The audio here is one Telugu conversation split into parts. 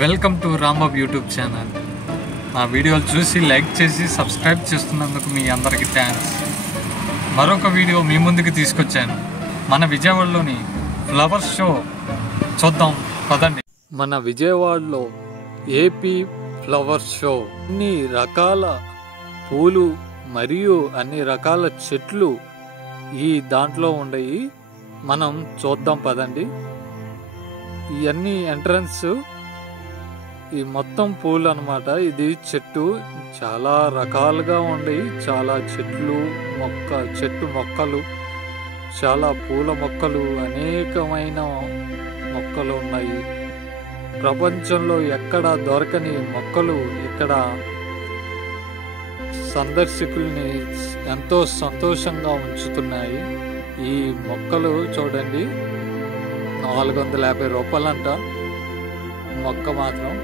Welcome to Rambabu YouTube channel. నా వీడియోలు చూసి లైక్ చేసి సబ్స్క్రైబ్ చేస్తున్నందుకు మీ అందరికీ థ్యాంక్స్. మరొక వీడియో మీ ముందుకు తీసుకొచ్చాను. మన విజయవాడలోని ఫ్లవర్స్ షో చూద్దాం పదండి. మన విజయవాడలో ఏపీ ఫ్లవర్స్ షో అన్ని రకాల పూలు మరియు అన్ని రకాల చెట్లు ఈ దాంట్లో ఉండయి. మనం చూద్దాం పదండి. ఇవన్నీ ఎంట్రన్స్ ఈ మొత్తం పూలు అన్నమాట. ఇది చెట్టు చాలా రకాలుగా ఉండయి. చాలా చెట్టు మొక్కలు, చాలా పూల మొక్కలు, అనేకమైన మొక్కలు ఉన్నాయి. ప్రపంచంలో ఎక్కడ దొరకని మొక్కలు ఇక్కడ సందర్శకుల్ని ఎంతో సంతోషంగా ఉంచుతున్నాయి. ఈ మొక్కలు చూడండి, 450 రూపాయలంట మొక్క మాత్రం.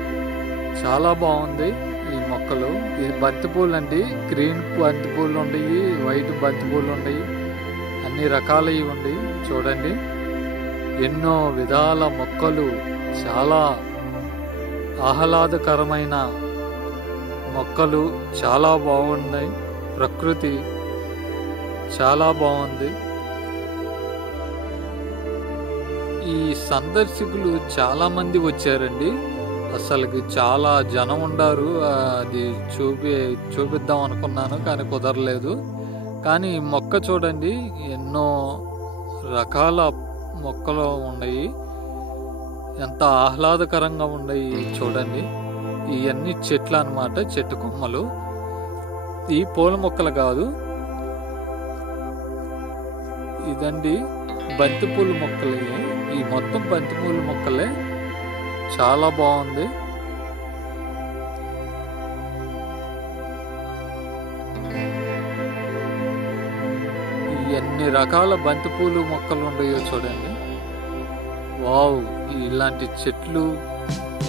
చాలా బాగుంది ఈ మొక్కలు. ఇది బంతిపూలు అండి. గ్రీన్ బంతిపూలు ఉండయి, వైట్ బంతిపూలు ఉండయి, అన్ని రకాలవి ఉండయి. చూడండి, ఎన్నో విధాల మొక్కలు, చాలా ఆహ్లాదకరమైన మొక్కలు, చాలా బాగున్నాయి. ప్రకృతి చాలా బాగుంది. ఈ సందర్శకులు చాలా మంది వచ్చారండి. అసలుకి చాలా జనం ఉండారు. అది చూపిద్దాం అనుకున్నాను కానీ కుదరలేదు. కానీ మొక్క చూడండి, ఎన్నో రకాల మొక్కలు ఉన్నాయి. ఎంత ఆహ్లాదకరంగా ఉన్నాయి చూడండి. ఇవన్నీ చెట్లు అన్నమాట, చెట్టు కొమ్మలు. ఈ పూల మొక్కలు కాదు, ఇదండి బంతిపూల మొక్కలే. ఈ మొత్తం బంతిపూల మొక్కలే. చాలా బాగుంది. ఎన్ని రకాల బంతిపూలు మొక్కలు ఉన్నాయో చూడండి. వావ్, ఇలాంటి చెట్లు,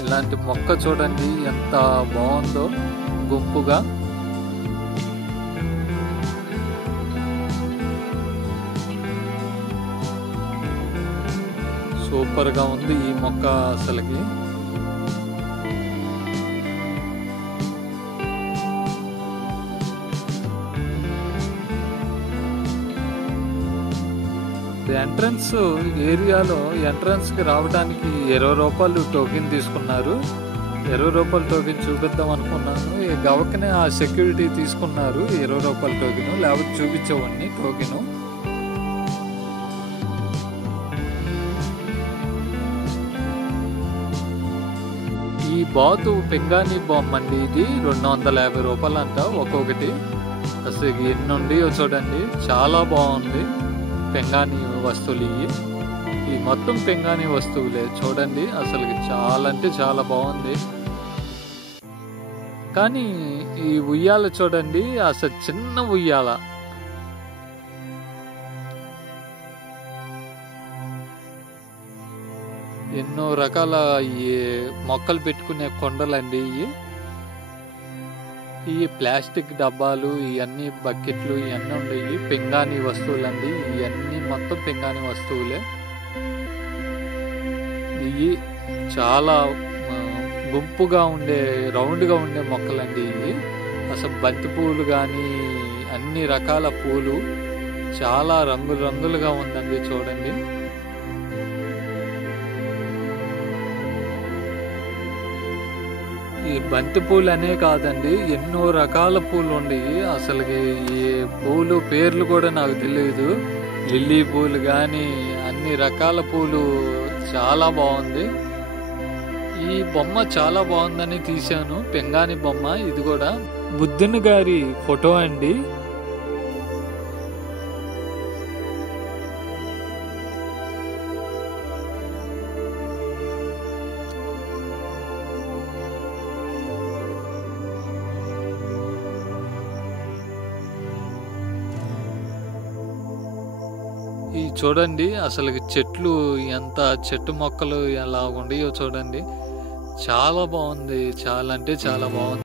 ఇలాంటి మొక్క చూడండి ఎంత బాగుందో గుంపుగా. సూపర్ గా ఉంది ఈ మొక్క అసలుకి. ఎంట్రన్స్ ఏరియాలో ఎంట్రన్స్ కి రావడానికి 20 రూపాయలు టోకెన్ తీసుకున్నారు. 20 రూపాయల టోకెన్ చూపిద్దాం అనుకున్నాను. గవకనే ఆ సెక్యూరిటీ తీసుకున్నారు 20 రూపాయల టోకెన్, లేకపోతే చూపించేవాడిని టోకెను. ఈ బాతు పింగాణి బొమ్మ అండి. ఇది 250 రూపాయలు అంట ఒక్కొక్కటి. అసలు ఎన్ని ఉండయో చూడండి, చాలా బాగుంది. పింగాణి వస్తువులు ఈ మొత్తం పింగాణి వస్తువులే చూడండి. అసలు చాలా అంటే చాలా బాగుంది. కానీ ఈ ఉయ్యాల చూడండి, అసలు చిన్న ఉయ్యాల. ఎన్నో రకాల ఈ మొక్కలు పెట్టుకునే కొండలండి. ఈ ప్లాస్టిక్ డబ్బాలు, ఇవన్నీ బకెట్లు, ఇవన్నీ ఉండేవి పింగాణి వస్తువులండి. ఇవన్నీ మొత్తం పింగాణి వస్తువులే. ఇవి చాలా గుంపుగా ఉండే, రౌండ్గా ఉండే మొక్కలండి ఇవి. అసలు బంతి పూలు కానీ అన్ని రకాల పూలు, చాలా రంగులుగా ఉందండి చూడండి. ఈ బంతి పూలు అనే కాదండి, ఎన్నో రకాల పూలు ఉండేవి. అసలు ఈ పూలు పేర్లు కూడా నాకు తెలియదు. లిల్లీ పూలు కానీ అన్ని రకాల పూలు. చాలా బాగుంది. ఈ బొమ్మ చాలా బాగుందని తీశాను, పింగాణి బొమ్మ. ఇది కూడా బుద్ధుని గారి ఫోటో అండి. ఈ చూడండి అసలు చెట్లు, ఎంత చెట్టు మొక్కలు ఎలా ఉండయో చూడండి. చాలా బాగుంది, చాలా అంటే చాలా బాగుంది.